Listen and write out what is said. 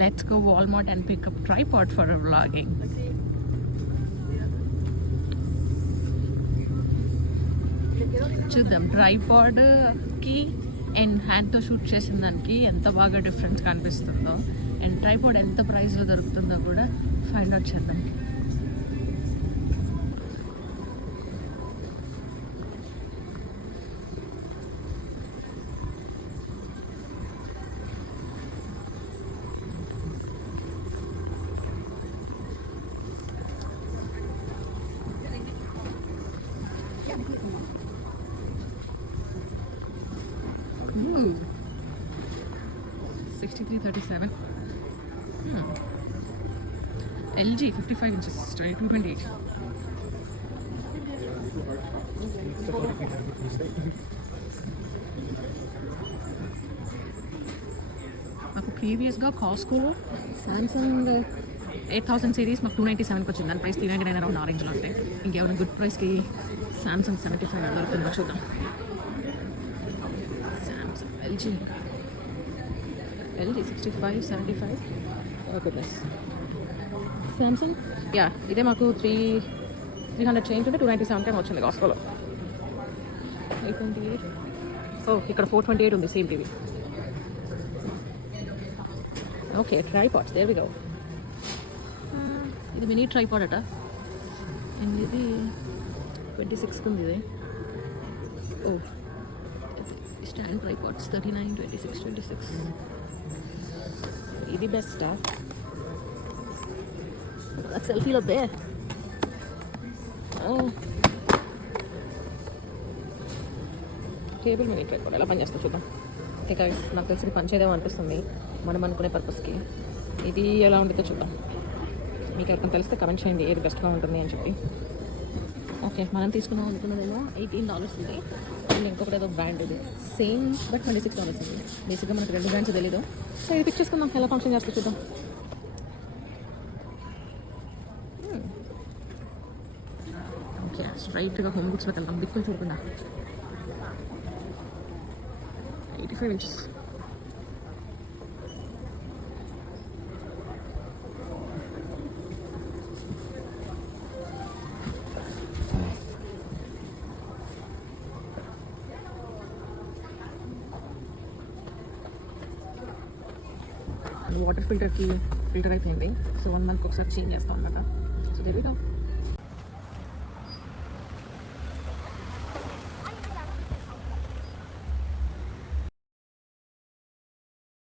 Let's go Walmart and pick up tripod for vlogging. చూద్దాం ట్రైపాడ్కి అండ్ హ్యాండ్తో షూట్ చేసిన దానికి ఎంత బాగా డిఫరెన్స్ కనిపిస్తుందో అండ్ ట్రైపాడ్ ఎంత ప్రైస్లో దొరుకుతుందో కూడా ఫైండ్ అవుట్ చేద్దాం. Ooh, 6337. LG 55 inches, 2228. మాకు ప్రీవియస్గా కాస్కోలో సామ్సంగ్ 8000 సిరీస్ మాకు 297కి వచ్చింది. దాని ప్రైస్ 399 అరౌండ్ ఆ రేంజ్లో ఉంటాయి. ఇంకేమైనా గుడ్ ప్రైస్కి సామ్సంగ్ 75 దొరుకుతుందో చూద్దాం. LG 65, 75. Oh goodness. Samsung, yeah, ఇదే మాకు 300 చేంజ్ ఉంటే 297 టైం వచ్చింది కాస్కోలో. 828. ఓ ఇక్కడ 428 ఉంది same TV. Okay tripods, there we go. ఇది మినీ ట్రైపాడ్ అట. అండ్ ఇది 26కి ఉంది ఇది. ఓ స్టాండ్ ట్రైపాడ్స్ 39, 26, 26. ఇది బెస్టా? సెల్ఫీలో బే. టేబుల్ మినీ ట్రైపాడ్ ఎలా పనిచేస్తా చూద్దాం. ఇంకా నాకు తెలిసి పనిచేదేమో అనిపిస్తుంది మనం అనుకునే పర్పస్కి. ఇది ఎలా ఉంటుందో చూద్దాం. మీకు ఎవరికైనా తెలిస్తే కమెంట్ చేయండి ఏది బెస్ట్గా ఉంటుంది అని చెప్పి. ఓకే మనం తీసుకున్నాం అనుకున్నదేమో $18 ఉంది. అండ్ ఇంకొకటి ఏదో బ్రాండ్ ఇది సేమ్ బట్ $26 ఉంది. బేసిక్గా మనకు రెండు బ్రాండ్స్ తెలీదు. సో ఇది పిక్ చేసుకుందాం ఎలా ఫంక్షన్ చేస్తే చూద్దాం. ఓకే స్ట్రైట్గా హోమ్ బుక్స్లోకి వెళ్దాం దిక్కులు చూడకుండా. 85 inches. వాటర్ ఫిల్టర్ అయిపోయింది. సో 1 month ఒకసారి చేంజ్ చేస్తాం అన్నమాట. So there we go.